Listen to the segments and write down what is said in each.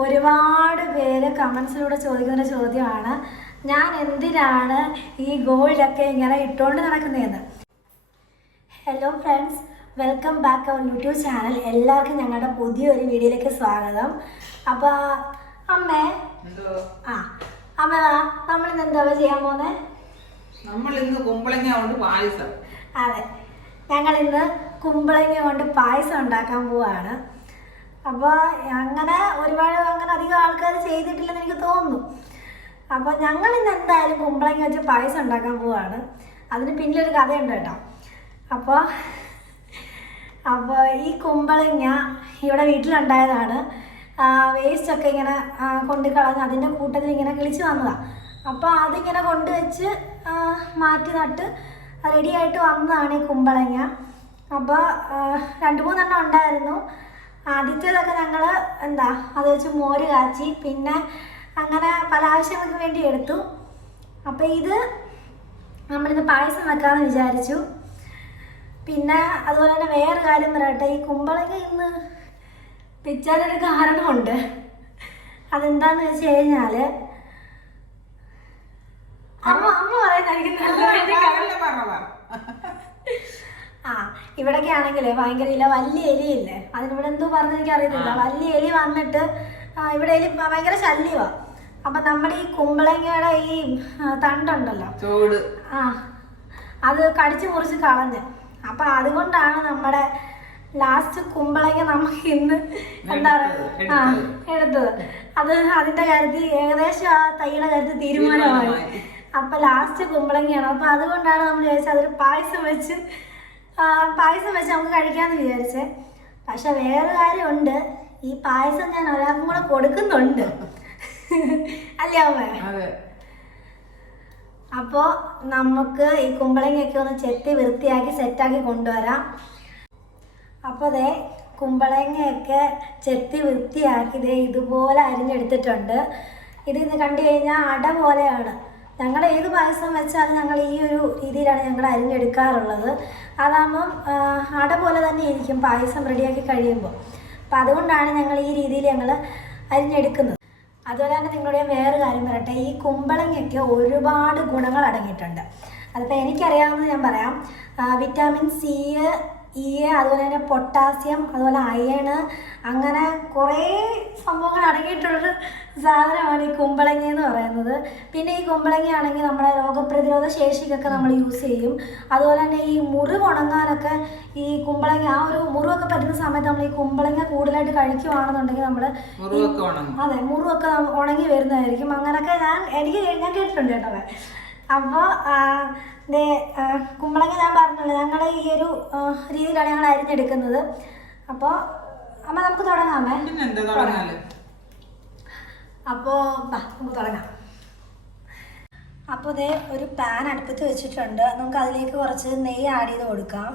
ഒരുപാട് പേര് കമൻസിലൂടെ ചോദിക്കുന്ന ഒരു ചോദ്യമാണ് ഞാൻ എന്തിനാണ് ഈ ഗോൾഡൊക്കെ ഇങ്ങനെ ഇട്ടുകൊണ്ട് നടക്കുന്നതെന്ന് hello friends welcome back our YouTube channel എല്ലാവർക്കും ഞങ്ങളുടെ പുതിയൊരു വീഡിയോയിലേക്ക് സ്വാഗതം. അപ്പോൾ അമ്മേ ആ അമ്മ നമ്മൾ ഇന്ന് എന്താ ചെയ്യാൻ പോകുന്നത് നമ്മൾ ഇന്ന് കുമ്പളങ്ങ കൊണ്ട് പായസം. അതെ ഞങ്ങൾ ഇന്ന് കുമ്പളങ്ങ കൊണ്ട് പായസം ഉണ്ടാക്കാൻ പോവാണ്. അപ്പോൾ അങ്ങനെ ഒരുപാട് അങ്ങനെ അധികം ആൾക്കാർ ചെയ്തിട്ടില്ലെന്ന് എനിക്ക് തോന്നുന്നു. അപ്പോൾ ഞങ്ങൾ ഇന്ന് എന്തായാലും കുമ്പളങ്ങ വെച്ച് പായസം ഉണ്ടാക്കാൻ പോവാണ്. അതിന് പിന്നിലൊരു കഥയുണ്ട് കേട്ടോ. അപ്പോൾ അപ്പോൾ ഈ കുമ്പളങ്ങ ഇവിടെ വീട്ടിലുണ്ടായതാണ്. വേസ്റ്റൊക്കെ ഇങ്ങനെ കൊണ്ട് കളഞ്ഞ് അതിന്റെ കൂട്ടത്തിൽ ഇങ്ങനെ കിളിച്ച് വന്നതാണ് അപ്പോൾ അതിങ്ങനെ കൊണ്ടുവച്ച് മാറ്റി നട്ട് റെഡിയായിട്ട് വന്നതാണ് ഈ കുമ്പളങ്ങ. അപ്പോൾ രണ്ട് മൂന്നെണ്ണം ഉണ്ടായിരുന്നു. ആദ്യത്തേതൊക്കെ ഞങ്ങൾ എന്താ അത് വെച്ച് മോര് കാച്ചി പിന്നെ അങ്ങനെ പല ആവശ്യങ്ങൾക്ക് വേണ്ടി എടുത്തു. അപ്പോൾ ഇത് നമ്മളിന്ന് പായസം വെക്കാമെന്ന് വിചാരിച്ചു. പിന്നെ അതുപോലെ തന്നെ വേറെ കാര്യം പറയട്ടെ ഈ കുമ്പളങ്ങ ഇന്ന് പിച്ചാനൊരു കാരണമുണ്ട്. അതെന്താന്ന് വെച്ച് കഴിഞ്ഞാൽ അമ്മ അമ്മ പറയുന്നതായിരിക്കും നല്ല. ആ ഇവിടൊക്കെ ആണെങ്കിൽ ഭയങ്കര ഇല്ല വലിയ എലിയില്ലേ? അതിനിവിടെ എന്തോ പറഞ്ഞു എനിക്ക് അറിയത്തില്ല വലിയ എലി വന്നിട്ട് ഇവിടെ എലി ഭയങ്കര ശല്യമാണ് അപ്പൊ നമ്മുടെ ഈ കുമ്പളങ്ങയുടെ ഈ തണ്ടുണ്ടല്ലോ. ആ അത് കടിച്ചു മുറിച്ച് കളഞ്ഞ്. അപ്പൊ അതുകൊണ്ടാണ് നമ്മുടെ ലാസ്റ്റ് കുമ്പളങ്ങ നമുക്ക് ഇന്ന് എന്താ പറയുക? ആ എടുത്തത്. അത് അതിന്റെ കാര്യത്തിൽ ഏകദേശം ആ തൈയുടെ കാര്യത്തിൽ തീരുമാനമായി. അപ്പൊ ലാസ്റ്റ് കുമ്പളങ്ങയാണ്. അപ്പൊ അതുകൊണ്ടാണ് നമ്മൾ ചോദിച്ചത് അതൊരു പായസം വെച്ച് പായസം വെച്ച് നമുക്ക് കഴിക്കാമെന്ന് വിചാരിച്ചേ. പക്ഷെ വേറെ കാര്യമുണ്ട്. ഈ പായസം ഞാൻ ഒരാൾക്കും കൂടെ കൊടുക്കുന്നുണ്ട്. അല്ലേ അപ്പോ അപ്പോൾ നമുക്ക് ഈ കുമ്പളങ്ങയൊക്കെ ഒന്ന് ചെത്തി വൃത്തിയാക്കി സെറ്റാക്കി കൊണ്ടുവരാം. അപ്പോൾ അതെ കുമ്പളങ്ങയൊക്കെ ചെത്തി വൃത്തിയാക്കി ഇതേ ഇതുപോലെ അരിഞ്ഞെടുത്തിട്ടുണ്ട്. ഇത് ഇന്ന് കണ്ടു കഴിഞ്ഞാൽ അട പോലെയാണ് ഞങ്ങൾ ഏത് പായസം വെച്ചാലും ഞങ്ങൾ ഈ ഒരു രീതിയിലാണ് ഞങ്ങൾ അരിഞ്ഞെടുക്കാറുള്ളത്. അതാകുമ്പം അട പോലെ തന്നെ ഇരിക്കും പായസം റെഡിയാക്കി കഴിയുമ്പോൾ. അപ്പം അതുകൊണ്ടാണ് ഞങ്ങൾ ഈ രീതിയിൽ ഞങ്ങൾ അരിഞ്ഞെടുക്കുന്നത്. അതുപോലെ തന്നെ നിങ്ങളുടെ വേറെ കാര്യം പറയട്ടെ. ഈ കുമ്പളങ്ങയ്ക്ക് ഒരുപാട് ഗുണങ്ങൾ അടങ്ങിയിട്ടുണ്ട്. അതിപ്പോൾ എനിക്കറിയാവുന്നത് ഞാൻ പറയാം. വിറ്റാമിൻ സി ഇ അതുപോലെ തന്നെ പൊട്ടാസ്യം അതുപോലെ അയണ് അങ്ങനെ കുറേ സംഭവങ്ങൾ അടങ്ങിയിട്ടുള്ളൊരു സാധനമാണ് ഈ കുമ്പളങ്ങ എന്ന് പറയുന്നത്. പിന്നെ ഈ കുമ്പളങ്ങി ആണെങ്കിൽ നമ്മുടെ രോഗപ്രതിരോധ ശേഷിക്കൊക്കെ നമ്മൾ യൂസ് ചെയ്യും. അതുപോലെ തന്നെ ഈ മുറിവ് ഉണങ്ങാനൊക്കെ ഈ കുമ്പളങ്ങ ആ ഒരു മുറിവൊക്കെ പറ്റുന്ന സമയത്ത് നമ്മൾ ഈ കുമ്പളങ്ങ കൂടുതലായിട്ട് കഴിക്കുവാണെന്നുണ്ടെങ്കിൽ നമ്മൾ അതെ മുറിവൊക്കെ ഉണങ്ങി വരുന്നതായിരിക്കും. അങ്ങനെയൊക്കെ ഞാൻ എനിക്ക് ഞാൻ കേട്ടിട്ടുണ്ട് കേട്ടോ. അപ്പോൾ കുമ്പളങ്ങ ഞാൻ പറഞ്ഞല്ലോ ഞങ്ങൾ ഈ ഒരു രീതിയിലാണ് ഞങ്ങൾ അരിഞ്ഞെടുക്കുന്നത് അപ്പോൾ അമ്മ നമുക്ക് തുടങ്ങാമേ അപ്പോൾ നമുക്ക് തുടങ്ങാം. അപ്പോൾ ഇതേ ഒരു പാൻ അടുപ്പത്ത് വെച്ചിട്ടുണ്ട്. നമുക്ക് അതിലേക്ക് കുറച്ച് നെയ്യ് ആഡ് ചെയ്ത് കൊടുക്കാം.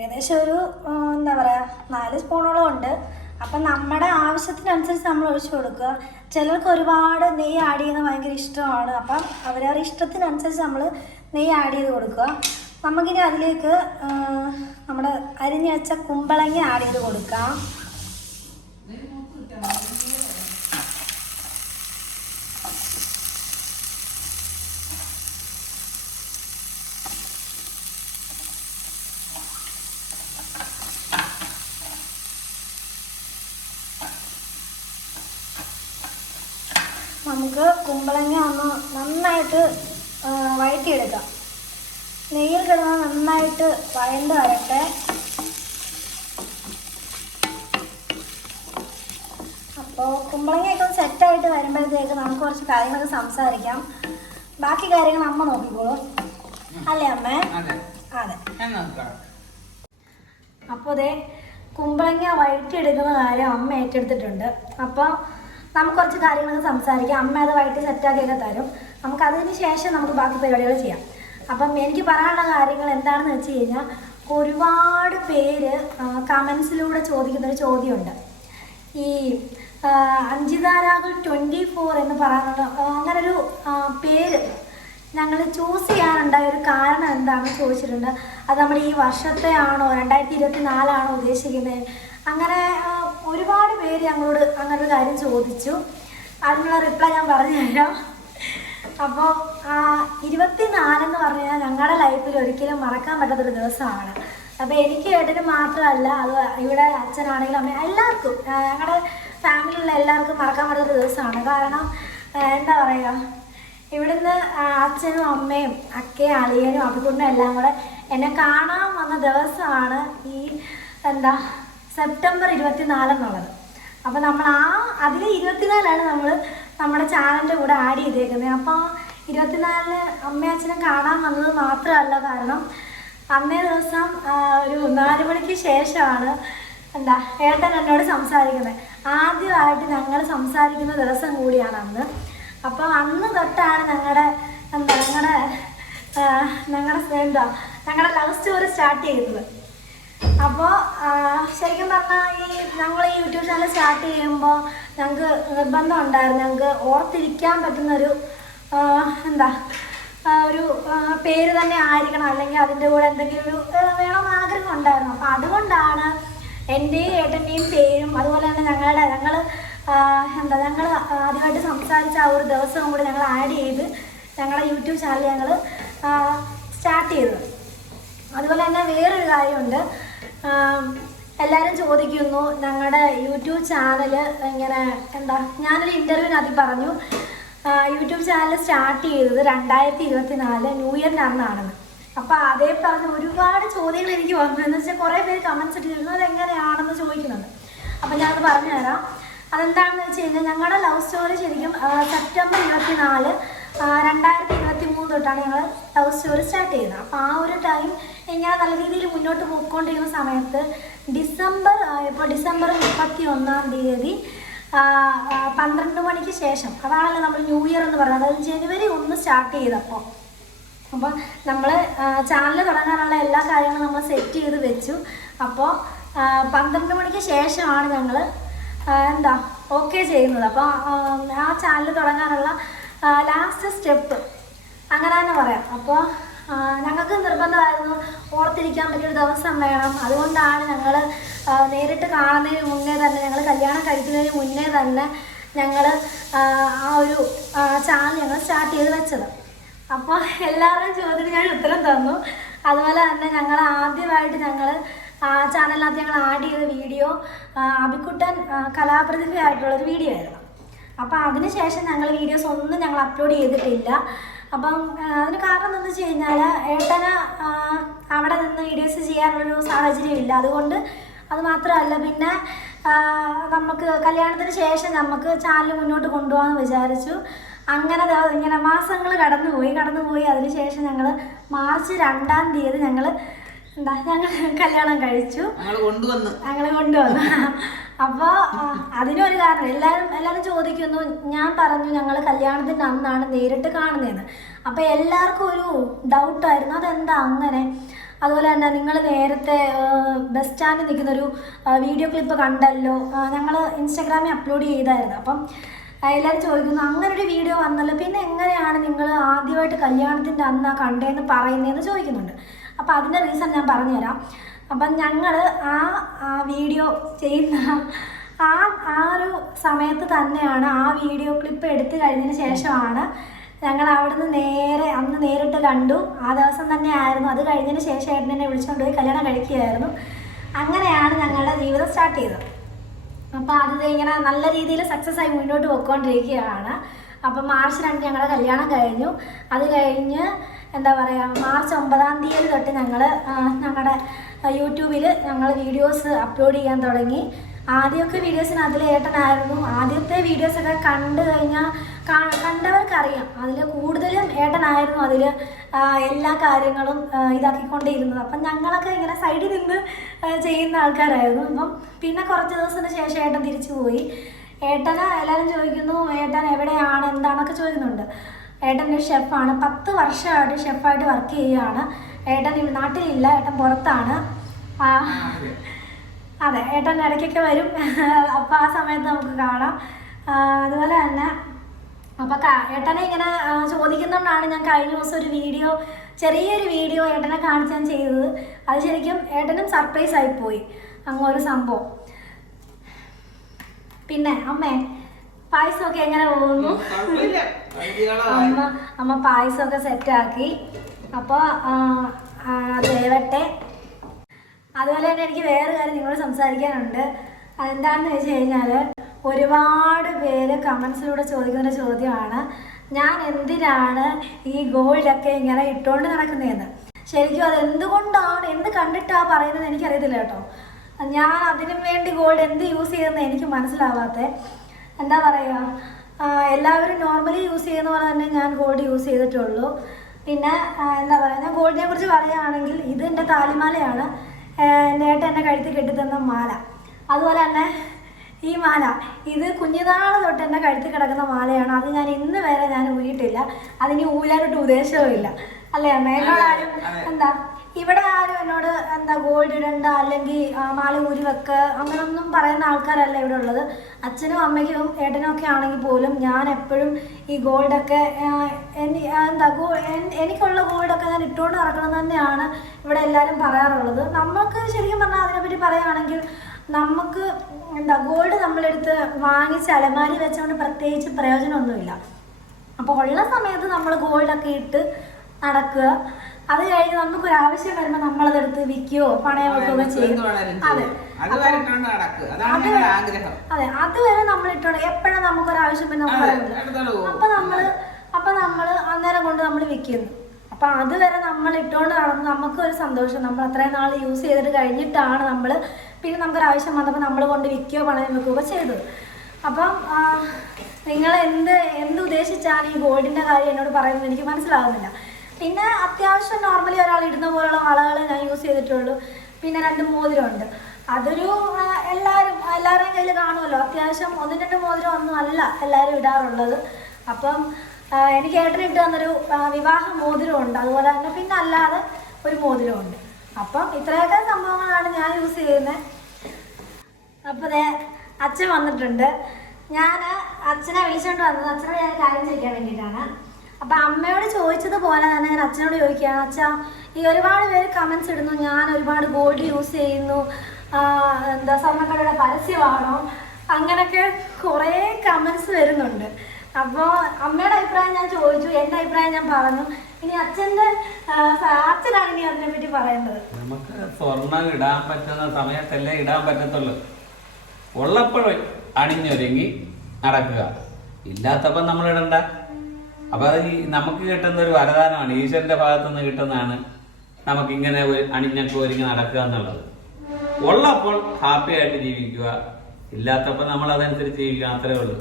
ഏകദേശം ഒരു എന്താ പറയുക നാല് സ്പൂണോളം ഉണ്ട്. അപ്പം നമ്മുടെ ആവശ്യത്തിനനുസരിച്ച് നമ്മൾ ഒഴിച്ചു കൊടുക്കുക. ചിലർക്ക് ഒരുപാട് നെയ്യ് ആഡ് ചെയ്യുന്നത് ഭയങ്കര ഇഷ്ടമാണ്. അപ്പം അവരവരുടെ ഇഷ്ടത്തിനനുസരിച്ച് നമ്മൾ നെയ്യ് ആഡ് ചെയ്ത് കൊടുക്കുക. നമുക്കിനി അതിലേക്ക് നമ്മുടെ അരിഞ്ഞ് വെച്ച കുമ്പളങ്ങ ആഡ് ചെയ്ത് കൊടുക്കാം നമുക്ക് കുമ്പളങ്ങ ഒന്ന് നന്നായിട്ട് ആ, വഴറ്റിയെടുക്കാം നെയ്യിൽ കിടന്ന് നന്നായിട്ട് വഴണ്ട് വരട്ടെ അപ്പോൾ കുമ്പളങ്ങയൊക്കെ ഒന്ന് സെറ്റായിട്ട് വരുമ്പോഴത്തേക്ക് നമുക്ക് കുറച്ച് കാര്യങ്ങളൊക്കെ സംസാരിക്കാം. ബാക്കി കാര്യങ്ങൾ അമ്മ നോക്കിക്കോളൂ. അല്ലേ അമ്മ? അതെ. അപ്പോൾ അതെ കുമ്പളങ്ങ വഴറ്റിയെടുക്കുന്ന കാര്യം അമ്മ ഏറ്റെടുത്തിട്ടുണ്ട്. അപ്പോൾ നമുക്ക് കുറച്ച് കാര്യങ്ങളൊക്കെ സംസാരിക്കാം. അമ്മ അത് വഴറ്റി സെറ്റാക്കിയൊക്കെ തരും. നമുക്ക് അതിന് ശേഷം നമുക്ക് ബാക്കി പരിപാടികൾ ചെയ്യാം. അപ്പം എനിക്ക് പറയാനുള്ള കാര്യങ്ങൾ എന്താണെന്ന് വെച്ച് കഴിഞ്ഞാൽ ഒരുപാട് പേര് കമൻസിലൂടെ ചോദിക്കുന്ന ഒരു ചോദ്യമുണ്ട്. ഈ അഞ്ജിത രാഹുൽ ഫോർ എന്ന് പറയുന്നത് അങ്ങനൊരു പേര് ഞങ്ങൾ ചൂസ് ചെയ്യാനുണ്ടായ ഒരു കാരണം എന്താണെന്ന് ചോദിച്ചിട്ടുണ്ട്. അത് നമ്മൾ ഈ വർഷത്തെ ആണോ രണ്ടായിരത്തി ഇരുപത്തി നാലാണോ ഉദ്ദേശിക്കുന്നത് അങ്ങനെ ഒരുപാട് പേര് ഞങ്ങളോട് അങ്ങനെ ഒരു കാര്യം ചോദിച്ചു. അതിനുള്ള റിപ്ലൈ ഞാൻ പറഞ്ഞു തരാം അപ്പോൾ ഇരുപത്തിനാലെന്ന് പറഞ്ഞാൽ ഞങ്ങളുടെ ലൈഫിൽ ഒരിക്കലും മറക്കാൻ പറ്റാത്തൊരു ദിവസമാണ്. അപ്പോൾ എനിക്ക് ഏട്ടന് മാത്രമല്ല അത് ഇവിടെ അച്ഛനാണെങ്കിലും അമ്മ എല്ലാവർക്കും ഞങ്ങളുടെ ഫാമിലിയിലുള്ള എല്ലാവർക്കും മറക്കാൻ പറ്റാത്തൊരു ദിവസമാണ്. കാരണം എന്താ പറയുക ഇവിടുന്ന് അച്ഛനും അമ്മയും അക്കയും അളിയനും അഭികുണ്ണും എല്ലാം കൂടെ എന്നെ കാണാൻ വന്ന ദിവസമാണ് ഈ എന്താ സെപ്റ്റംബർ ഇരുപത്തിനാലെന്നുള്ളത്. അപ്പോൾ നമ്മൾ ആ അതിൽ ഇരുപത്തിനാലാണ് നമ്മൾ നമ്മുടെ ചാനലിന്റെ കൂടെ ആഡ് ചെയ്തേക്കുന്നത്. അപ്പോൾ ഇരുപത്തിനാലിന് അമ്മയും അച്ഛനും കാണാൻ വന്നത് മാത്രമല്ല കാരണം അന്നേ ദിവസം ഒരു നാല് മണിക്ക് ശേഷമാണ് എന്താ ഏട്ടൻ എന്നോട് സംസാരിക്കുന്നത്. ആദ്യമായിട്ട് ഞങ്ങൾ സംസാരിക്കുന്ന ദിവസം കൂടിയാണ് അന്ന്. അപ്പോൾ അന്ന് തൊട്ടാണ് ഞങ്ങളുടെ എന്താ ഞങ്ങളുടെ ഞങ്ങളുടെ എന്താ ഞങ്ങളുടെ ലവ് സ്റ്റോറി സ്റ്റാർട്ട് ചെയ്തത് അപ്പോൾ ശരിക്കും പറഞ്ഞാൽ ഈ ഞങ്ങൾ ഈ യൂട്യൂബ് ചാനൽ സ്റ്റാർട്ട് ചെയ്യുമ്പോൾ ഞങ്ങൾക്ക് നിർബന്ധം ഉണ്ടായിരുന്നു. ഞങ്ങൾക്ക് ഓർത്തിരിക്കാൻ പറ്റുന്നൊരു എന്താ? ഒരു പേര് തന്നെ ആയിരിക്കണം. അല്ലെങ്കിൽ അതിന്റെ കൂടെ എന്തെങ്കിലും ഒരു വേണമെന്ന് ആഗ്രഹം ഉണ്ടായിരുന്നു. അപ്പം അതുകൊണ്ടാണ് എന്റെയും ഏട്ടന്റെയും പേരും അതുപോലെ തന്നെ ഞങ്ങളുടെ ഞങ്ങൾ എന്താ ഞങ്ങൾ ആദ്യമായിട്ട് സംസാരിച്ച ആ ഒരു ദിവസവും കൂടി ഞങ്ങൾ ആഡ് ചെയ്ത് ഞങ്ങളുടെ യൂട്യൂബ് ചാനൽ ഞങ്ങൾ സ്റ്റാർട്ട് ചെയ്തത് അതുപോലെ തന്നെ വേറൊരു കാര്യമുണ്ട്. എല്ലാവരും ചോദിക്കുന്നു ഞങ്ങളുടെ യൂട്യൂബ് ചാനൽ ഇങ്ങനെ എന്താ ഞാനൊരു ഇന്റർവ്യൂവിനകത്ത് പറഞ്ഞു യൂട്യൂബ് ചാനൽ സ്റ്റാർട്ട് ചെയ്തത് രണ്ടായിരത്തി ഇരുപത്തി നാല് ന്യൂ ഇയറിന്റെ അന്നാണെന്ന് അപ്പോൾ അതേ പറഞ്ഞ് ഒരുപാട് ചോദ്യങ്ങൾ എനിക്ക് വന്നു. എന്ന് വെച്ചാൽ കുറേ പേര് കമൻസ് ഇട്ടിരുന്നു. അത് എങ്ങനെയാണെന്ന് ചോദിക്കുന്നുണ്ട്. അപ്പോൾ ഞാനത് പറഞ്ഞു തരാം. അതെന്താണെന്ന് വെച്ച് കഴിഞ്ഞാൽ ഞങ്ങളുടെ ലവ് സ്റ്റോറി ശരിക്കും സെപ്റ്റംബർ ഇരുപത്തി നാല് രണ്ടായിരത്തി ഇരുപത്തി മൂന്ന് തൊട്ടാണ് ഞങ്ങൾ ലവ് സ്റ്റോറി സ്റ്റാർട്ട് ചെയ്യുന്നത് അപ്പോൾ ആ ഒരു ടൈം ഞാൻ നല്ല രീതിയിൽ മുന്നോട്ട് പോയിക്കൊണ്ടിരിക്കുന്ന സമയത്ത് ഡിസംബർ ഇപ്പോൾ ഡിസംബർ മുപ്പത്തി ഒന്നാം തീയതി പന്ത്രണ്ട് മണിക്ക് ശേഷം. അതാണല്ലോ നമ്മൾ ന്യൂ ഇയർ എന്ന് പറയുന്നത്. അതായത് ജനുവരി ഒന്ന് സ്റ്റാർട്ട് ചെയ്തപ്പോൾ അപ്പോൾ നമ്മൾ ചാനൽ തുടങ്ങാനുള്ള എല്ലാ കാര്യങ്ങളും നമ്മൾ സെറ്റ് ചെയ്ത് വെച്ചു. അപ്പോൾ പന്ത്രണ്ട് മണിക്ക് ശേഷമാണ് ഞങ്ങൾ എന്താ ഓക്കെ ചെയ്യുന്നത്. അപ്പോൾ ആ ചാനൽ തുടങ്ങാനുള്ള ലാസ്റ്റ് സ്റ്റെപ്പ് അങ്ങനെ തന്നെ പറയാം. അപ്പോൾ ഞങ്ങൾക്ക് നിർബന്ധമായിരുന്നു ഓർത്തിരിക്കാൻ പറ്റിയൊരു ദിവസം വേണം. അതുകൊണ്ടാണ് ഞങ്ങൾ നേരിട്ട് കാണുന്നതിന് മുന്നേ തന്നെ ഞങ്ങൾ കല്യാണം കഴിക്കുന്നതിന് മുന്നേ തന്നെ ഞങ്ങൾ ആ ഒരു ചാനൽ ഞങ്ങൾ സ്റ്റാർട്ട് ചെയ്ത് വെച്ചത്. അപ്പോൾ എല്ലാവരുടെയും ചോദ്യത്തിന് ഞാൻ ഉത്തരം തന്നു. അതുപോലെ തന്നെ ഞങ്ങൾ ആദ്യമായിട്ട് ഞങ്ങൾ ചാനലിനകത്ത് ഞങ്ങൾ ആഡ് ചെയ്ത വീഡിയോ അബിക്കുട്ടൻ കലാപ്രതിഭയായിട്ടുള്ളൊരു വീഡിയോ ആയിരുന്നു. അപ്പോൾ അതിനുശേഷം ഞങ്ങൾ വീഡിയോസ് ഒന്നും ഞങ്ങൾ അപ്ലോഡ് ചെയ്തിട്ടില്ല. അപ്പം അതിന് കാരണം എന്താണെന്ന് വെച്ച് കഴിഞ്ഞാൽ ഏട്ടന് അവിടെ നിന്ന് വീഡിയോസ് ചെയ്യാനുള്ളൊരു സാഹചര്യം ഇല്ല അതുകൊണ്ട് അത് മാത്രമല്ല പിന്നെ നമുക്ക് കല്യാണത്തിന് ശേഷം നമുക്ക് ചാനൽ മുന്നോട്ട് കൊണ്ടുപോകാമെന്ന് വിചാരിച്ചു. അങ്ങനെ ഇങ്ങനെ മാസങ്ങൾ കടന്നുപോയി കടന്നുപോയി. അതിനുശേഷം ഞങ്ങൾ മാർച്ച് രണ്ടാം തീയതി ഞങ്ങൾ എന്താ ഞങ്ങൾ കല്യാണം കഴിച്ചു. ഞങ്ങൾ കൊണ്ടുവന്ന്. ഞങ്ങളെ കൊണ്ടുവന്നു ഒരു അതിനൊരു കാരണം. എല്ലാവരും എല്ലാവരും ചോദിക്കുന്നു ഞാൻ പറഞ്ഞു ഞങ്ങൾ കല്യാണത്തിന്റെ അന്നാണ് നേരിട്ട് കാണുന്നതെന്ന് അപ്പൊ എല്ലാവർക്കും ഒരു ഡൗട്ടായിരുന്നു അതെന്താ അങ്ങനെ? അതുപോലെ തന്നെ നിങ്ങൾ നേരത്തെ ബസ് സ്റ്റാൻഡിൽ നിൽക്കുന്നൊരു ഒരു വീഡിയോ ക്ലിപ്പ് കണ്ടല്ലോ. ഞങ്ങൾ ഇൻസ്റ്റാഗ്രാമിൽ അപ്ലോഡ് ചെയ്തായിരുന്നു. അപ്പം എല്ലാവരും ചോദിക്കുന്നു അങ്ങനെ ഒരു വീഡിയോ വന്നല്ലോ. പിന്നെ എങ്ങനെയാണ് നിങ്ങൾ ആദ്യമായിട്ട് കല്യാണത്തിന്റെ അന്നാ കണ്ടേന്ന് പറയുന്നതെന്ന് ചോദിക്കുന്നുണ്ട്. അപ്പോൾ അതിന്റെ റീസൺ ഞാൻ പറഞ്ഞുതരാം. അപ്പം ഞങ്ങൾ ആ വീഡിയോ ചെയ്യുന്ന ആ ആ ഒരു സമയത്ത് തന്നെയാണ് ആ വീഡിയോ ക്ലിപ്പ് എടുത്തു കഴിഞ്ഞതിന് ശേഷമാണ് ഞങ്ങൾ അവിടുന്ന് നേരെ അന്ന് നേരിട്ട് കണ്ടു. ആ ദിവസം തന്നെ ആയിരുന്നു അത് കഴിഞ്ഞതിന് ശേഷം ഏട്ടൻ എന്നെ വിളിച്ചുകൊണ്ട് പോയി കല്യാണം കഴിക്കുകയായിരുന്നു. അങ്ങനെയാണ് ഞങ്ങളുടെ ജീവിതം സ്റ്റാർട്ട് ചെയ്തത്. അപ്പോൾ അത് ഇങ്ങനെ നല്ല രീതിയിൽ സക്സസ് ആയി മുന്നോട്ട് പോയിക്കൊണ്ടിരിക്കുകയാണ്. അപ്പം മാർച്ച് രണ്ട് ഞങ്ങളുടെ കല്യാണം കഴിഞ്ഞു. അത് കഴിഞ്ഞ് എന്താ പറയുക മാർച്ച് ഒമ്പതാം തീയതി തൊട്ട് ഞങ്ങൾ ഞങ്ങളുടെ യൂട്യൂബിൽ ഞങ്ങൾ വീഡിയോസ് അപ്ലോഡ് ചെയ്യാൻ തുടങ്ങി. ആദ്യമൊക്കെ വീഡിയോസിന് അതിൽ ഏട്ടനായിരുന്നു. ആദ്യത്തെ വീഡിയോസൊക്കെ കണ്ടു കഴിഞ്ഞാൽ കണ്ടവർക്കറിയാം. അതിൽ കൂടുതലും ഏട്ടനായിരുന്നു അതിൽ എല്ലാ കാര്യങ്ങളും ഇതാക്കിക്കൊണ്ടിരുന്നത്. അപ്പം ഞങ്ങളൊക്കെ ഇങ്ങനെ സൈഡിൽ നിന്ന് ചെയ്യുന്ന ആൾക്കാരായിരുന്നു. അപ്പം പിന്നെ കുറച്ച് ദിവസത്തിന് ശേഷം ഏട്ടൻ തിരിച്ചു പോയി. ഏട്ടന് എല്ലാവരും ചോദിക്കുന്നു ഏട്ടൻ എവിടെയാണ്? എന്താണൊക്കെ ചോദിക്കുന്നുണ്ട്. ഏട്ടൻ ഒരു ഷെഫാണ്. പത്ത് വർഷമായിട്ട് ഷെഫായിട്ട് വർക്ക് ചെയ്യുകയാണ്. ഏട്ടൻ നാട്ടിലില്ല. ഏട്ടൻ പുറത്താണ്. അതെ ഏട്ടൻ ഇടയ്ക്കൊക്കെ വരും. അപ്പോൾ ആ സമയത്ത് നമുക്ക് കാണാം. അതുപോലെ തന്നെ അപ്പം ഏട്ടനെ ഇങ്ങനെ ചോദിക്കുന്നതുകൊണ്ടാണ് ഞാൻ കഴിഞ്ഞ ദിവസം ഒരു വീഡിയോ ചെറിയൊരു വീഡിയോ ഏട്ടനെ കാണിച്ച് ഞാൻ ചെയ്തത്. അത് ശരിക്കും ഏട്ടനും സർപ്രൈസ് ആയിപ്പോയി അങ്ങൊരു സംഭവം. പിന്നെ അമ്മേ പായസമൊക്കെ എങ്ങനെ പോകുന്നു? അമ്മ അമ്മ പായസമൊക്കെ സെറ്റാക്കി. അപ്പോൾ ദേവട്ടെ അതുപോലെ തന്നെ എനിക്ക് വേറെ കാര്യം നിങ്ങളോട് സംസാരിക്കാനുണ്ട്. അതെന്താണെന്ന് വെച്ച് കഴിഞ്ഞാൽ ഒരുപാട് പേര് കമൻസിലൂടെ ചോദിക്കുന്ന ഒരു ചോദ്യമാണ്. ഞാൻ എന്തിനാണ് ഈ ഗോൾഡൊക്കെ ഇങ്ങനെ ഇട്ടുകൊണ്ട് നടക്കുന്നതെന്ന് ശരിക്കും അത് എന്തുകൊണ്ടാണ്? എന്ത് കണ്ടിട്ടാണ് പറയുന്നത് എനിക്കറിയത്തില്ല കേട്ടോ. ഞാൻ അതിനും വേണ്ടി ഗോൾഡ് എന്ത് യൂസ് ചെയ്യുന്നത് എനിക്ക് മനസ്സിലാവാത്തത് എന്താ പറയുക എല്ലാവരും നോർമലി യൂസ് ചെയ്യുന്ന പോലെ തന്നെ ഞാൻ ഗോൾഡ് യൂസ് ചെയ്തിട്ടുള്ളൂ. പിന്നെ എന്താ പറയുക ഞാൻ ഗോൾഡിനെ കുറിച്ച് പറയുകയാണെങ്കിൽ ഇത് എന്റെ താലിമാലയാണ്. നേട്ട എന്നെ കഴുത്തി കെട്ടിത്തന്ന മാല. അതുപോലെ തന്നെ ഈ മാല ഇത് കുഞ്ഞുനാൾ തൊട്ട് എന്റെ കഴുത്തി കിടക്കുന്ന മാലയാണ്. അത് ഞാൻ ഇന്ന് വരെ ഞാൻ ഊരിയിട്ടില്ല. അതിന് ഊരാനൊട്ട് ഉദ്ദേശവും ഇല്ല അല്ലേ അമ്മ എന്താ? ഇവിടെ ആരും എന്നോട് എന്താ ഗോൾഡ് ഇടണ്ട അല്ലെങ്കിൽ മാല ഊരി വെക്ക അങ്ങനൊന്നും പറയുന്ന ആൾക്കാരല്ല ഇവിടെ ഉള്ളത്. അച്ഛനും അമ്മയ്ക്കും ഏട്ടനും ഒക്കെ ആണെങ്കിൽ പോലും ഞാൻ എപ്പോഴും ഈ ഗോൾഡൊക്കെ എന്താ ഗോ എനിക്കുള്ള ഗോൾഡൊക്കെ ഞാൻ ഇട്ടുകൊണ്ട് നടക്കണം തന്നെയാണ് ഇവിടെ എല്ലാവരും പറയാറുള്ളത്. നമുക്ക് ശരിക്കും പറഞ്ഞാൽ അതിനെപ്പറ്റി പറയുകയാണെങ്കിൽ നമുക്ക് എന്താ ഗോൾഡ് നമ്മളെടുത്ത് വാങ്ങിച്ച് അലമാരി വെച്ചുകൊണ്ട് പ്രത്യേകിച്ച് പ്രയോജനമൊന്നുമില്ല. അപ്പോൾ ഉള്ള സമയത്ത് നമ്മൾ ഗോൾഡൊക്കെ ഇട്ട് നടക്കുക. അത് കഴിഞ്ഞ് നമുക്കൊരു ആവശ്യം വരുമ്പോൾ നമ്മളതെടുത്ത് വിൽക്കുകയോ പണയം വെക്കുകയോ ചെയ്യും. അതെ. അത് അതുവരെ നമ്മൾ ഇട്ടോളൂ എപ്പോഴും നമുക്കൊരു ആവശ്യം പിന്നെ. അപ്പൊ നമ്മൾ അപ്പൊ നമ്മൾ അന്നേരം കൊണ്ട് നമ്മൾ വിൽക്കുന്നു. അപ്പൊ അതുവരെ നമ്മൾ ഇട്ടുകൊണ്ട് നടന്ന് നമുക്ക് ഒരു സന്തോഷം. നമ്മൾ അത്രയും നാൾ യൂസ് ചെയ്തിട്ട് കഴിഞ്ഞിട്ടാണ് നമ്മൾ പിന്നെ നമുക്കൊരു ആവശ്യം വന്നപ്പോൾ നമ്മൾ കൊണ്ട് വിൽക്കുകയോ പണയം വെക്കുകയോ ചെയ്തത്. അപ്പം നിങ്ങൾ എന്ത് എന്ത് ഉദ്ദേശിച്ചാണ് ഈ ഗോൾഡിന്റെ കാര്യം എന്നോട് പറയുന്നത്? എനിക്ക് മനസ്സിലാവുന്നില്ല. പിന്നെ അത്യാവശ്യം നോർമലി ഒരാൾ ഇടുന്ന പോലുള്ള വളകൾ ഞാൻ യൂസ് ചെയ്തിട്ടുള്ളൂ. പിന്നെ രണ്ട് മോതിരമുണ്ട്. അതൊരു എല്ലാവരും എല്ലാവരുടെയും കയ്യിൽ കാണുമല്ലോ. അത്യാവശ്യം ഒന്നും രണ്ട് മോതിരം ഒന്നും അല്ല എല്ലാവരും ഇടാറുള്ളത്. അപ്പം എനിക്ക് ഏട്ടന് ഇട്ട് തന്നൊരു വിവാഹ മോതിരമുണ്ട്. അതുപോലെ തന്നെ പിന്നെ അല്ലാതെ ഒരു മോതിരമുണ്ട്. അപ്പം ഇത്രയൊക്കെ സംഭവങ്ങളാണ് ഞാൻ യൂസ് ചെയ്യുന്നത് അപ്പോൾ അച്ഛൻ വന്നിട്ടുണ്ട്. ഞാൻ അച്ഛനെ വിളിച്ചുകൊണ്ട് വന്നത്. അച്ഛനെ ഞാൻ കാര്യം ചോദിക്കാൻ വേണ്ടിയിട്ടാണ്. അപ്പം അമ്മയോട് ചോദിച്ചതുപോലെ തന്നെ ഞാൻ അച്ഛനോട് ചോദിക്കുകയാണ് അച്ഛാ ഈ ഒരുപാട് പേര് കമന്റ്സ് ഇടുന്നു ഞാൻ ഒരുപാട് ഗോൾഡ് യൂസ് ചെയ്യുന്നു എന്താ സ്വർണക്കടയുടെ പരസ്യമാണോ? അങ്ങനെയൊക്കെ കുറേ കമന്റ്സ് വരുന്നുണ്ട്. അപ്പോൾ അമ്മയുടെ അഭിപ്രായം ഞാൻ ചോദിച്ചു എന്റെ അഭിപ്രായം ഞാൻ പറഞ്ഞു. ഇനി അച്ഛന്റെ അച്ഛനാണ് ഇനി അതിനെ പറ്റി പറയേണ്ടത്. നമുക്ക് സ്വർണം ഇടാൻ പറ്റുന്ന സമയത്തല്ലേ ഇടാൻ പറ്റത്തുള്ളൂ. ഉള്ളപ്പോഴും അണിഞ്ഞൊരുങ്ങി നടക്കുക. ഇല്ലാത്തപ്പം നമ്മൾ ഇടണ്ട. അപ്പൊ അത് ഈ നമുക്ക് കിട്ടുന്ന ഒരു വരദാനമാണ്. ഈശ്വരന്റെ ഭാഗത്തു നിന്ന് കിട്ടുന്നതാണ് നമുക്ക് ഇങ്ങനെ ഒരു അണിഞ്ഞൊക്കെ ഒരുങ്ങി നടക്കുക എന്നുള്ളത്. ഉള്ളപ്പോൾ ഹാപ്പി ആയിട്ട് ജീവിക്കുക. ഇല്ലാത്തപ്പോൾ നമ്മൾ അതനുസരിച്ച് ജീവിക്കുക അത്രേ ഉള്ളൂ.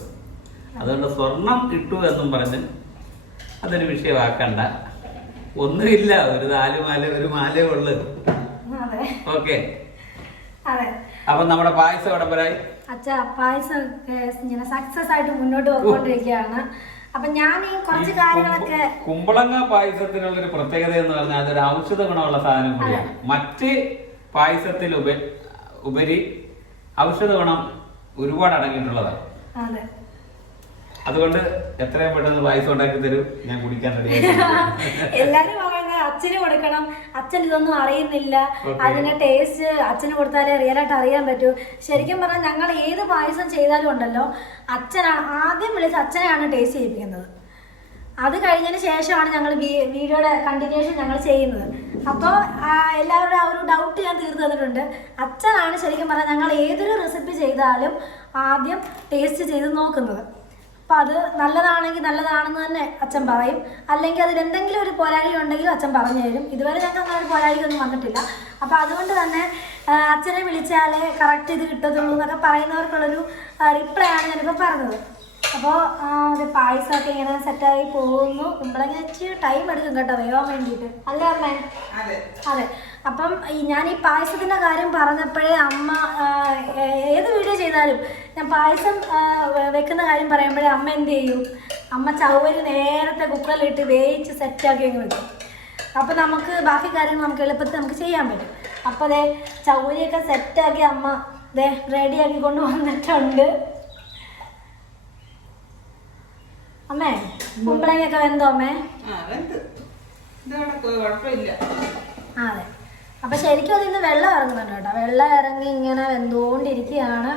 അതുകൊണ്ട് സ്വർണം ഇട്ടു എന്നും പറഞ്ഞ് അതൊരു വിഷയമാക്കണ്ട. ഒന്നുമില്ല ഒരു നാല് മാല ഒരു മാലേ ഉള്ളു. ഓക്കെ. അപ്പൊ നമ്മുടെ പായസം ഇവിടെ പോരായി അച്ഛാ പായസം ഇങ്ങനെ സക്സസ് ആയിട്ട് മുന്നോട്ട് പോയിക്കൊണ്ടിരിക്കുകയാണ്. അപ്പൊ ഞാൻ ഈ കുറച്ച് കാര്യങ്ങളൊക്കെ കുമ്പളങ്ങ പായസത്തിനുള്ള ഒരു പ്രത്യേകത എന്ന് പറഞ്ഞാൽ അതൊരു ഔഷധ ഗുണമുള്ള സാധനം കൂടിയാണ്. മറ്റ് പായസത്തിൽ ഉപ ഉപരി ഔഷധ ഗുണം ഒരുപാട് അടങ്ങിയിട്ടുള്ളതാണ്. അതെ. അതുകൊണ്ട് എത്രയും പെട്ടെന്ന് പായസം ഉണ്ടാക്കി തരും. ഞാൻ കുടിക്കാൻ റെഡി എല്ലാരും അച്ഛന് കൊടുക്കണം. അച്ഛൻ ഇതൊന്നും അറിയുന്നില്ല. അതിന്റെ ടേസ്റ്റ് അച്ഛന് കൊടുത്താലേ റിയൽ ആയിട്ട് അറിയാൻ പറ്റൂ. ശരിക്കും പറഞ്ഞാൽ ഞങ്ങൾ ഏത് പായസം ചെയ്താലും ഉണ്ടല്ലോ അച്ഛനാണ് ആദ്യം വിളിച്ച് അച്ഛനെയാണ് ടേസ്റ്റ് ചെയ്യിപ്പിക്കുന്നത്. അത് കഴിഞ്ഞതിന് ശേഷമാണ് ഞങ്ങൾ വീഡിയോയുടെ കണ്ടിന്യൂഷൻ ഞങ്ങൾ ചെയ്യുന്നത്. അപ്പോൾ എല്ലാവരുടെ ആ ഒരു ഡൗട്ട് ഞാൻ തീർത്തു തന്നിട്ടുണ്ട്. അച്ഛനാണ് ശരിക്കും പറഞ്ഞാൽ ഞങ്ങൾ ഏതൊരു റെസിപ്പി ചെയ്താലും ആദ്യം ടേസ്റ്റ് ചെയ്ത് നോക്കുന്നത്. അപ്പം അത് നല്ലതാണെങ്കിൽ നല്ലതാണെന്ന് തന്നെ അച്ഛൻ പറയും. അല്ലെങ്കിൽ അതിൽ എന്തെങ്കിലും ഒരു പോരാളി ഉണ്ടെങ്കിൽ അച്ഛൻ പറഞ്ഞു തരും. ഇതുവരെ ഞങ്ങൾക്ക് അങ്ങനെ ഒരു പോരാഴിയൊന്നും വന്നിട്ടില്ല. അപ്പം അതുകൊണ്ട് തന്നെ അച്ഛനെ വിളിച്ചാലേ കറക്റ്റ് ഇത് കിട്ടത്തുള്ളൂ എന്നൊക്കെ പറയുന്നവർക്കുള്ളൊരു റിപ്ലൈ ആണ് ഞാനിപ്പോൾ പറഞ്ഞത്. അപ്പോൾ അത് പായസമൊക്കെ ഇങ്ങനെ സെറ്റായി പോകുന്നു. കുമ്പളങ്ങ ഇച്ചിരി ടൈം എടുക്കും കേട്ടോ വേവാൻ വേണ്ടിയിട്ട്. അല്ലേ അമ്മേ? അതെ. അതെ. അപ്പം ഈ ഞാൻ ഈ പായസത്തിന്റെ കാര്യം പറഞ്ഞപ്പോഴേ അമ്മ ഏത് വീഡിയോ ചെയ്താലും ഞാൻ പായസം വെക്കുന്ന കാര്യം പറയുമ്പോഴേ അമ്മ എന്ത് ചെയ്യും? അമ്മ ചവ്വരി നേരത്തെ കുക്കറിലിട്ട് വേവിച്ച് സെറ്റാക്കി അങ്ങ് വെക്കും. അപ്പോൾ നമുക്ക് ബാക്കി കാര്യങ്ങൾ നമുക്ക് എളുപ്പത്തിൽ നമുക്ക് ചെയ്യാൻ പറ്റും. അപ്പോൾ അതെ ചൗരിയൊക്കെ സെറ്റാക്കി അമ്മ ദേ റെഡിയാക്കി കൊണ്ട് വന്നിട്ടുണ്ട് അമ്മേ കുമ്പളങ്ങയൊക്കെ വെന്തോ അമ്മേ? അതെ. അപ്പൊ ശരിക്കും അതിൽ നിന്ന് വെള്ളം ഇറങ്ങുന്നുണ്ട് കേട്ടോ. വെള്ളം ഇറങ്ങി ഇങ്ങനെ വെന്തോണ്ടിരിക്കുകയാണ്.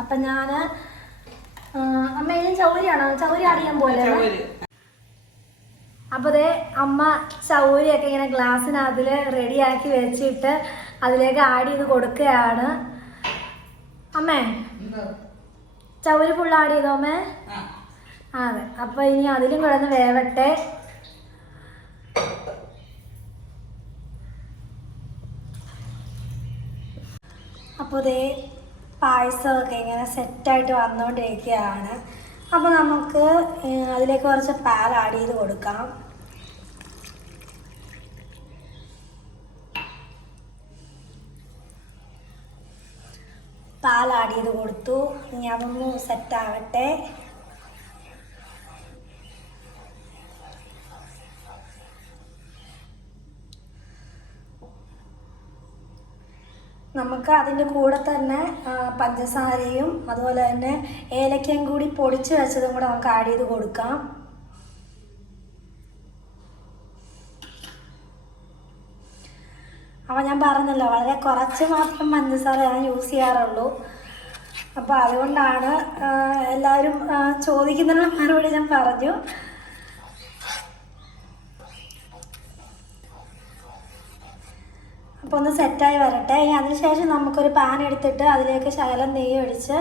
അപ്പൊ ഞാൻ അമ്മ ഇനി ചൗരിയാണോ? ചൗരി അറിയാൻ പോലെ അപ്പൊ അപ്പോൾ ദേ അമ്മ ചൗരിയൊക്കെ ഇങ്ങനെ ഗ്ലാസ്സിനകത്തിൽ റെഡിയാക്കി വെച്ചിട്ട് അതിലേക്ക് ആഡ് ചെയ്ത് കൊടുക്കുകയാണ്. അമ്മേ ചൗരി ഫുൾ ആഡ് ചെയ്തോ അമ്മേ? അതെ. അപ്പോൾ ഇനി അതിലും കിടന്ന് വേവട്ടെ. അപ്പോൾ ദേ പായസമൊക്കെ ഇങ്ങനെ സെറ്റായിട്ട് വന്നുകൊണ്ടിരിക്കുകയാണ് അപ്പോൾ നമുക്ക് അതിലേക്ക് കുറച്ച് പാൽ ആഡ് ചെയ്ത് കൊടുക്കാം. പാൽ ആഡ് ചെയ്ത് കൊടുത്തു. ഇനി അതൊന്ന് സെറ്റാവട്ടെ നമുക്ക് അതിന്റെ കൂടെ തന്നെ പഞ്ചസാരയും അതുപോലെ തന്നെ ഏലക്കയും കൂടി പൊടിച്ച് വെച്ചതും കൂടെ നമുക്ക് ആഡ് ചെയ്ത് കൊടുക്കാം. അപ്പോൾ ഞാൻ പറഞ്ഞല്ലോ വളരെ കുറച്ച് മാത്രം പഞ്ചസാര ഞാൻ യൂസ് ചെയ്യാറുള്ളൂ. അപ്പോൾ അതുകൊണ്ടാണ് എല്ലാവരും ചോദിക്കുന്നതിനുള്ള മറുപടി ഞാൻ പറഞ്ഞു. അപ്പോൾ ഒന്ന് സെറ്റായി വരട്ടെ. ഇനി അതിനുശേഷം നമുക്കൊരു പാൻ എടുത്തിട്ട് അതിലേക്ക് ശകലം നെയ്യ് ഒഴിച്ച്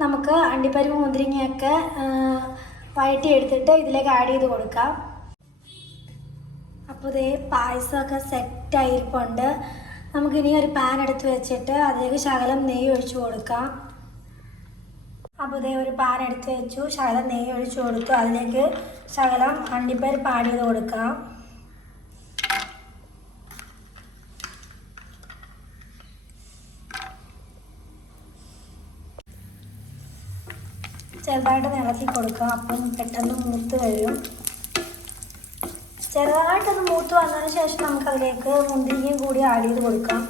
നമുക്ക് അണ്ടിപ്പരിപ്പ് മുന്തിരിങ്ങയൊക്കെ വയറ്റി എടുത്തിട്ട് ഇതിലേക്ക് ആഡ് ചെയ്ത് കൊടുക്കാം. അപ്പോൾ ഇതേ പായസമൊക്കെ സെറ്റായിരിപ്പുണ്ട് നമുക്കിനി ഒരു പാൻ എടുത്ത് വെച്ചിട്ട് അതിലേക്ക് ശകലം നെയ്യ് ഒഴിച്ചു കൊടുക്കാം. അപ്പോൾ ഇതേ ഒരു പാൻ എടുത്ത് വെച്ചു. ശകലം നെയ്യ് ഒഴിച്ചു കൊടുത്തു. അതിലേക്ക് ശകലം അണ്ടിപ്പരിപ്പ് ആഡ് ചെയ്ത് കൊടുക്കാം. ചെറുതായിട്ട് ഇളക്കി കൊടുക്കുക അപ്പം പെട്ടെന്ന് മൂത്ത് വരും. ചെറുതായിട്ടൊന്ന് മൂത്ത് വന്നതിന് ശേഷം നമുക്ക് അതിലേക്ക് മുന്തിരിയും കൂടി ആഡ് ചെയ്ത് കൊടുക്കാം.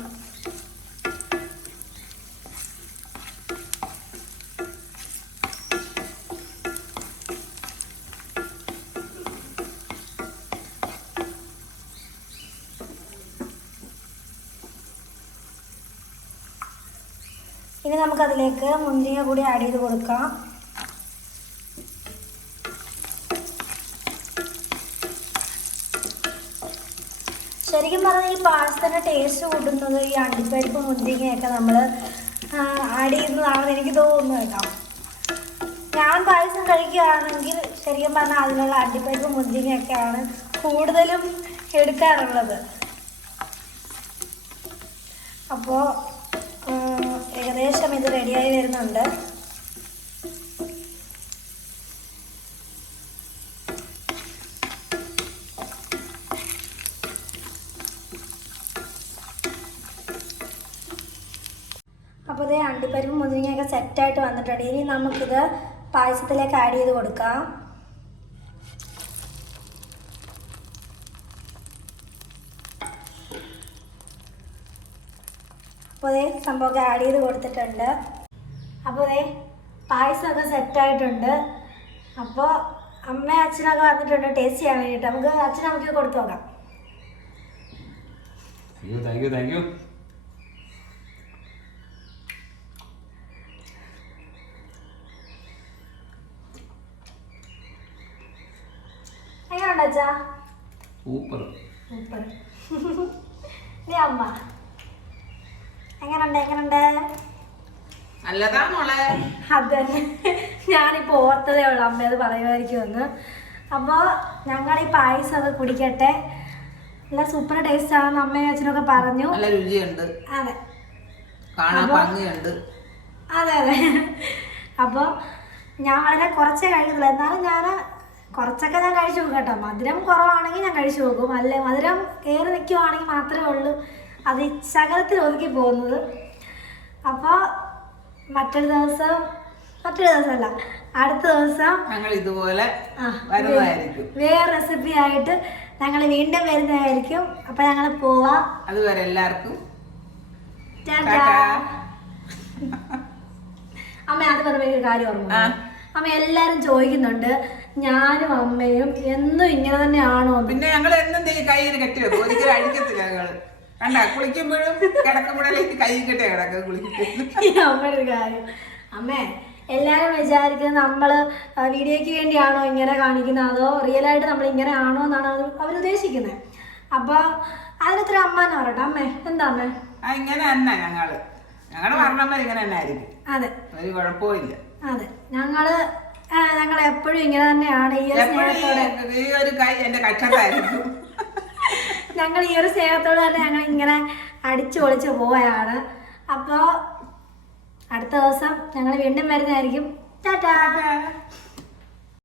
ഇനി നമുക്കതിലേക്ക് മുന്തിരിങ്ങ കൂടി ആഡ് ചെയ്ത് കൊടുക്കാം. ശരിക്കും പറഞ്ഞാൽ ഈ പായസത്തിന്റെ ടേസ്റ്റ് കൂട്ടുന്നത് ഈ അണ്ടിപ്പരിപ്പ് മുന്തിരിങ്ങയൊക്കെ നമ്മൾ ആഡ് ചെയ്യുന്നതാണെന്ന് എനിക്ക് തോന്നുന്നു കേട്ടോ. ഞാൻ പായസം കഴിക്കുകയാണെങ്കിൽ ശരിക്കും പറഞ്ഞാൽ അതിനുള്ള അണ്ടിപ്പരിപ്പ് മുന്തിരിങ്ങയൊക്കെയാണ് കൂടുതലും എടുക്കാറുള്ളത്. അപ്പോൾ ഏകദേശം ഇത് റെഡിയായി വരുന്നുണ്ട് അപ്പോൾ ഇത് അണ്ടിപ്പരിപ്പ് മുതിരിങ്ങയൊക്കെ സെറ്റായിട്ട് വന്നിട്ടുണ്ട് ഇനി നമുക്കിത് പായസത്തിലേക്ക് ആഡ് ചെയ്ത് കൊടുക്കാം. അപ്പോൾ അതേ സംഭവമൊക്കെ ആഡ് ചെയ്ത് കൊടുത്തിട്ടുണ്ട്. അപ്പോൾ അതേ പായസമൊക്കെ സെറ്റായിട്ടുണ്ട് അപ്പോൾ അമ്മ അച്ഛനൊക്കെ വന്നിട്ടുണ്ട്. ടേസ്റ്റ് ചെയ്യാൻ വേണ്ടിയിട്ട്. നമുക്ക് അച്ഛൻ നമുക്ക് കൊടുത്തു നോക്കാം. അയ്യോ താങ്ക് യു താങ്ക് യു എങ്ങനെയുണ്ട് അച്ഛാ? സൂപ്പർ. സൂപ്പർ. നീ അമ്മ. എങ്ങനുണ്ട് എങ്ങനുണ്ട്? നല്ലതാ മോളെ. അത് പറയുമായിരിക്കും ഞാനിപ്പോൾ ഓർത്തതേ ഉള്ളൂ അമ്മ അത് പറയുമായിരിക്കുമെന്ന് അപ്പോൾ ഞങ്ങൾ ഈ പായസം ഒക്കെ കുടിക്കട്ടെ. നല്ല സൂപ്പർ ടേസ്റ്റ് ആണെന്ന് അമ്മയും അച്ഛനൊക്കെ പറഞ്ഞു. നല്ല രുചിയുണ്ട്. അതെ. കാണാൻ ഭംഗിയുണ്ട്. അതെ അതെ. അപ്പോൾ ഞാൻ വളരെ കുറച്ചേ കഴിക്കുന്നുള്ളൂ എന്നാലും ഞാൻ കുറച്ചൊക്കെ ഞാൻ കഴിച്ചു നോക്കും കേട്ടോ. മധുരം കുറവാണെങ്കിൽ ഞാൻ കഴിച്ചു നോക്കും. അല്ലെ മധുരം കയറി നിൽക്കുവാണെങ്കിൽ മാത്രമേ ഉള്ളൂ. അത് ശകലത്തിൽ ഒതുക്കി പോകുന്നത്. അപ്പോൾ മറ്റൊരു ദിവസം മറ്റൊരു ദിവസമല്ല അടുത്ത ദിവസം ഞങ്ങൾ ഇതുപോലെ വേറെ റെസിപ്പി ആയിട്ട് ഞങ്ങൾ വീണ്ടും വരുന്നതായിരിക്കും. അപ്പം ഞങ്ങൾ പോവാം. അതുവരെ എല്ലാവർക്കും. അമ്മ അത് പറഞ്ഞ ഒരു കാര്യം ഓർമ്മ. അമ്മ എല്ലാരും ചോദിക്കുന്നുണ്ട് ഞാനും അമ്മയും എന്നും ഇങ്ങനെ തന്നെയാണോ? പിന്നെ ഞങ്ങൾ എന്നും കയ്യിൽ കെട്ടി വെക്കും. ഒരിക്കലും അഴിക്കത്തില്ല ഞങ്ങൾ. കണ്ട? കുളിക്കുമ്പോഴും കിടക്കുമ്പോഴും കൈ കെട്ടി കുളിക്കുമ്പോൾ അമ്മയുടെ കാര്യം. അമ്മേ എല്ലാവരും വിചാരിക്കുന്നത് നമ്മൾ വീഡിയോയ്ക്ക് വേണ്ടിയാണോ ഇങ്ങനെ കാണിക്കുന്നത്? അതോ റിയൽ ആയിട്ട് നമ്മൾ ഇങ്ങനെ ആണോ എന്നാണ് അവർ ഉദ്ദേശിക്കുന്നത്. അപ്പോൾ അതിനത്ര അമ്മ എന്ന് പറയട്ടെ. അമ്മേ എന്താ അമ്മേ? ഇങ്ങനെ തന്നെ ഞങ്ങൾ. ഞങ്ങളുടെ മരണന്മാർ ഇങ്ങനെ തന്നെ ആയിരിക്കും അതെ. ഒരു കുഴപ്പമില്ല അതെ. ഞങ്ങൾ ഞങ്ങൾ എപ്പോഴും ഇങ്ങനെ തന്നെയാണ് ഈ ഒരു സ്നേഹത്തോടെ. ഈ ഒരു കൈ എന്റെ കക്ഷത്തായിരുന്നു ഞങ്ങൾ ഈ ഒരു സ്നേഹത്തോടെ തന്നെ ഞങ്ങൾ ഇങ്ങനെ അടിച്ചു പൊളിച്ച് പോവുകയാണ്. അപ്പോൾ അടുത്ത ദിവസം ഞങ്ങൾ വീണ്ടും വരുന്നതായിരിക്കും. ടാറ്റാ.